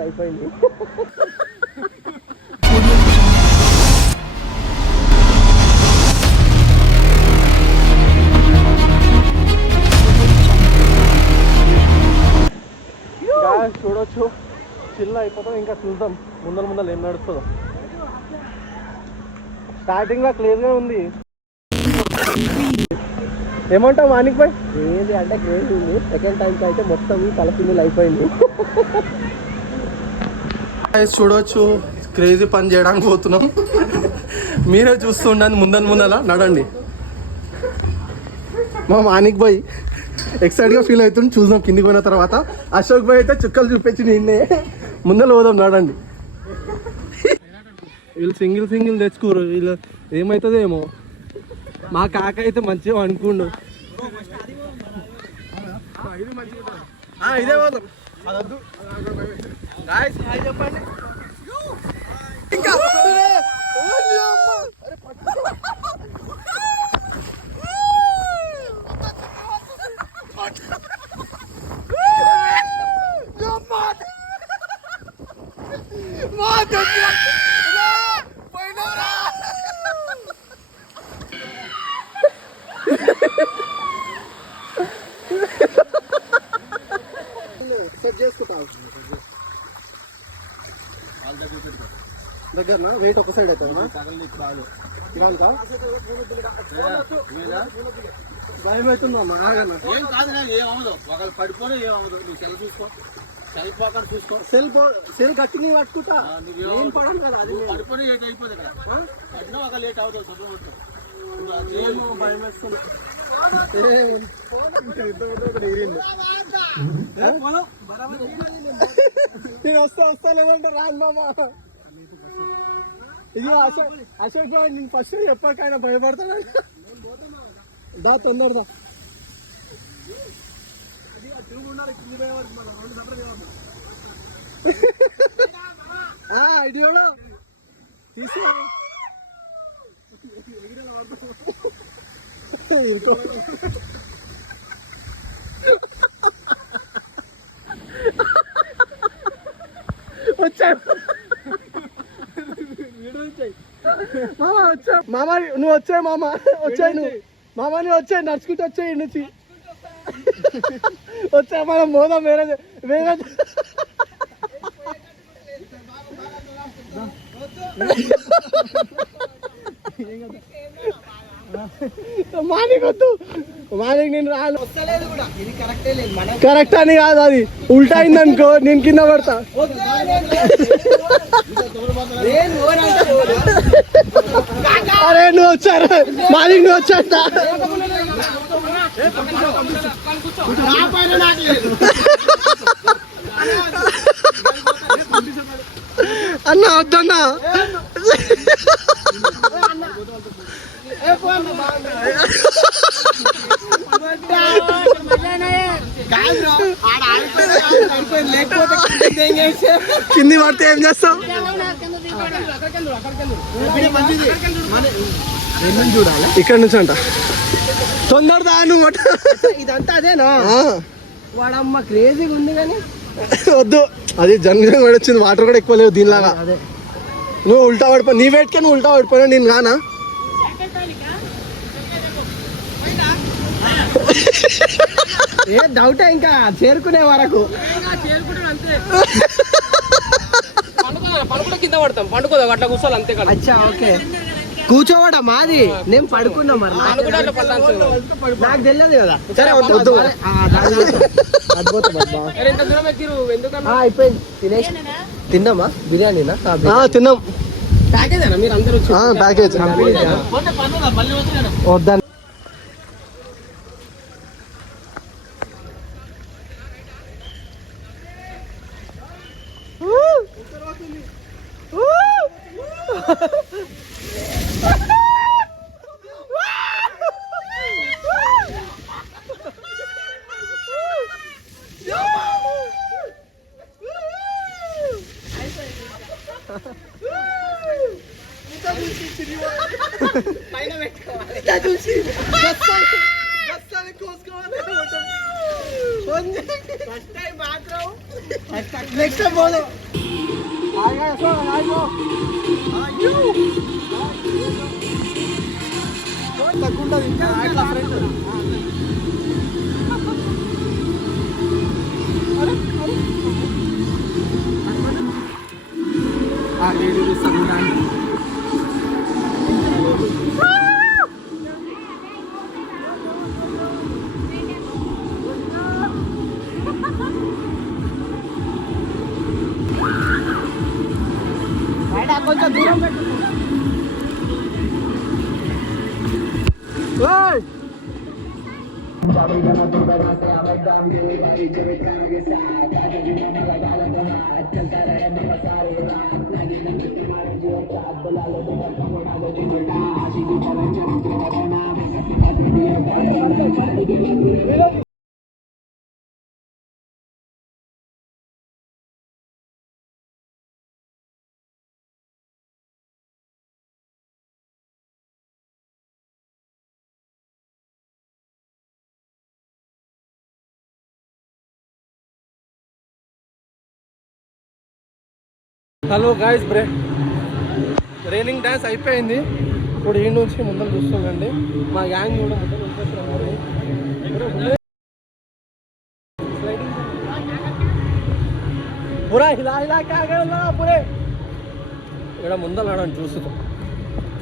Life అయింది. చూడొచ్చు చిన్న అయిపోతాం. ఇంకా చూద్దాం ముందర ఏం నడుస్తుందో. స్టార్టింగ్ లో క్లియర్గా ఉంది. ఏమంటావు మానిక్ భాయ్? ఏది అంటే క్రేజ్ ఉంది. సెకండ్ టైంకి అయితే మొత్తం తలపిండి అయిపోయింది. చూడవచ్చు క్రేజీ పని చేయడానికి పోతున్నాం. మీరే చూస్తూ ఉండండి. ముందల నడండి. మా మానిక్ భాయ్ ఎక్సైట్గా ఫీల్ అవుతుంది. చూద్దాం కిందికి పోయిన తర్వాత. అశోక్ భాయ్ అయితే చుక్కలు చూపించి నిన్నే ముందర పోదాం. నడండి. వీళ్ళు సింగిల్ తెచ్చుకోరు. వీళ్ళు ఏమవుతుందో ఏమో. మా కాక అయితే మంచిగా అనుకుండు. ఇదే పోదాం. చెప్పండి. దగ్గర వెయిట్ ఒక సైడ్ అవుతుంది. భయం అవుతుందమ్మా. పడిపోయి ఏమవుతుంది. నువ్వు సెల్ చూసుకో. చూసుకో. సెల్ గట్టి నీ పట్టుకుంటా. ఏం పడను కదా. అది పడిపోయి లేట్ అయిపోతుంది కదా. పడినా ఒక లేట్ అవుతుంది. భయం వేస్తుంది. నేను వస్తా లేదంటే రాను మామా. ఇది అశోక్ బాబు నేను ఫస్ట్ చెప్పాక ఆయన భయపడతాడు. దా తొందరదా. ఇది కూడా తీసుకో. మామ నువ్వు వచ్చాయి. మామ వచ్చాయి. నువ్వు వచ్చాయి. నడుచుకుంటూ వచ్చాయి. నుంచి వచ్చా. మనం పోదాం వేరే. మానిక్ వద్దు. మానిక్ నేను రాను. కరెక్ట్ అని కాదు. అది ఉల్టా అయింది అనుకో నేను కింద పడతా. అరే నువ్వు వచ్చారు. మానిక్ నువ్వు వచ్చా. అన్నా వద్దన్నా. కింది పడితే ఏం చేస్తావు? చూడాలి ఇక్కడ నుంచి అంట. తొందరదా నువ్వు. ఇదంతా అదేనా? వాడమ్మ క్రేజీగా ఉంది కానీ వద్దు. అది జన్మం కూడా వచ్చింది. వాటర్ కూడా ఎక్కువ లేవు దీనిలాగా. నువ్వు ఉల్టా పడిపో. నీ వెయిట్కే నువ్వు ఉల్టా పడిపోయినా నేను కానా? ఏ డౌట్ ఇంకా చేరుకునే వరకు కింద పడతాం. పండుకోదా అట్లా కూర్చోవాలి అంతే కదా. అచ్చా ఓకే. కూర్చోవడం మాది. నేను పడుకున్నా. మరి నాకు తెలియదు కదా. సరే వద్దు. అయిపోయింది. తినేసి తిన్నామా? బిర్యానీనా? తిన్నాం. ప్యాకేజేనా మీరు అందరూ? ప్యాకేజ్ వద్దా. చూసి కోసుకోవాలి. నెక్స్ట్ టైం పోదు తగ్గుంటుంది ఇంకా అట్లా ఫ్రెండ్ కొంచెం దూరం పెట్టు హలో గాయస్ రైనింగ్ డ్యాన్స్ అయిపోయింది. ఇప్పుడు ఈ నుంచి ముందర చూస్తుందండి మా గ్యాంగ్ కూడా ముందర వచ్చేస్తున్నారు. పూరా హిలా హిలా పూరే ఇక్కడ ముందర చూస్తాం.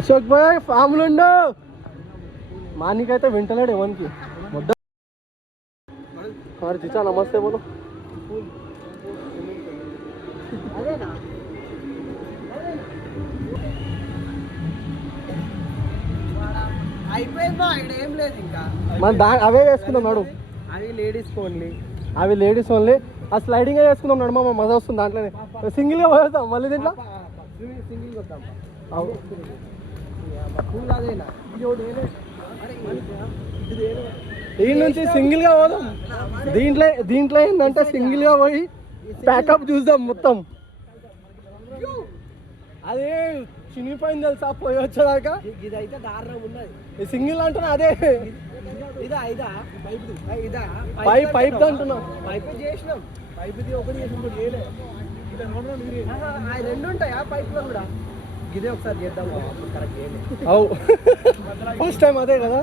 అశోక్ భాయ్ ఫామ్లు ఉండు మానికైతే వింటలేడు ఎవరికి ముద్ద మరి చిచ్చా నమస్తే బోలో అయిపోయింది ఏం లేదు ఇంకా మన అవే వేసుకుందాం నాడు. అవి లేడీస్ ఓన్లీ ఆ స్లైడింగ్ వేసుకుందాం నడు. మా మజా వస్తుంది దాంట్లోనే. సింగిల్ గా పోతాం మళ్ళీ దీంట్లో ఈ నుంచి సింగిల్ గా పోదాం. దీంట్లో ఏంటంటే సింగిల్ గా పోయి ప్యాకప్ చూద్దాం మొత్తం. అదే చినిగిపోయింది తెలుసా పోయి వచ్చేదాకా. ఇదైతే దారుణం ఉన్నది. సింగిల్ అంటున్నా అదే పైప్ అంటున్నా. పైప్ చేసినాం. పైప్ ఒకటి చేసినప్పుడు రెండు ఉంటాయా పైప్ లో కూడా. ఇదే ఒకసారి చేద్దాం ఫస్ట్ టైం అదే కదా.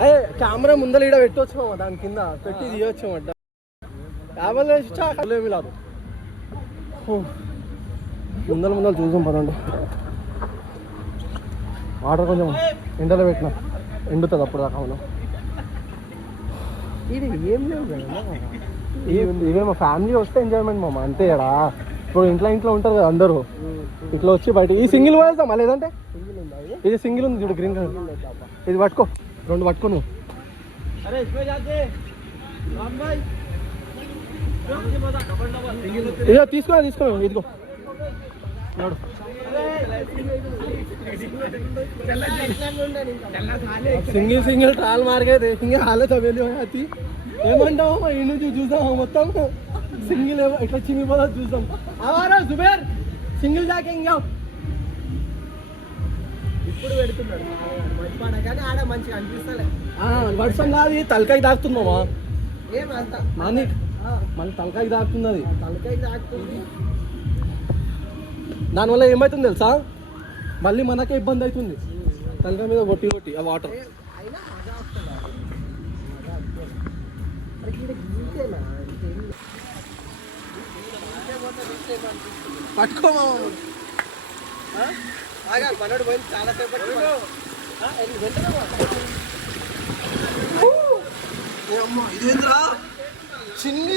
అదే కెమెరా ముందర ఈడ పెట్టవచ్చు మామ, దాని కింద పెట్టి తీయవచ్చు అన్నమాట. ఏమి లేదు. ముందర చూసాం పదండి. వాటర్ కొంచెం ఎండలో పెట్టినా ఎండుతుంది అప్పుడు దాకా. మనం ఇది ఏం లేవు కదా. ఇవే మా ఫ్యామిలీ వస్తే ఎంజాయ్మెంట్ మామ అంతే కదా. ఇప్పుడు ఇంట్లో ఉంటారు కదా అందరూ. ఇట్లా వచ్చి బయట ఈ సింగిల్ పోయేద్దామా లేదంటే ఇది సింగిల్ ఉంది చూడు గ్రీన్ కలర్. ఇది పట్టుకో, రెండు పట్టుకో నువ్వు. ఇదిగో తీసుకో ఇదిగో నడు. సింగిల్ ట్రాల్ మార్గే సింగిల్ హాలే తవ్వేది. ఏమంటావు ఈ నుంచి చూద్దాం మొత్తం సింగిల్ ఇట్లా చినిగిపోదా చూద్దాం. ఆవారా జుబేర్ సింగిల్ జాకే ఇంకా ఇప్పుడు పెడుతున్నాడు కానీ ఆడ మంచిగా అనిపిస్తలే. వర్షం కాదు తలకాయ దాకుతుందమ్మా. ఏమంతా మన తలకాయ దాకుతుంది. అది తలకాయ దాకుతుంది. దానివల్ల ఏమవుతుంది తెలుసా, మళ్ళీ మనకే ఇబ్బంది అవుతుంది. తలకాయ మీద కొట్టి ఆ వాటర్ పట్టుకో మనోడు పోయింది చాలా సేపటి. ఇదేంద్రా చిన్ని